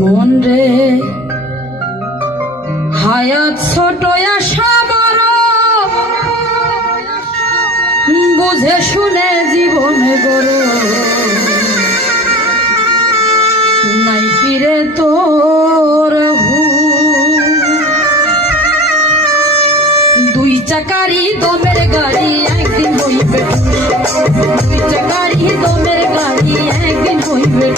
মন রে হায়াত ছোট আশা বড়, বুঝে শুনে জীবনে গড়, নাই ফিরে তোর দুই চাকারি দমের গাড়ি একদিন হইবে, দুই চাকারি দমের গাড়ি একদিন হইবে।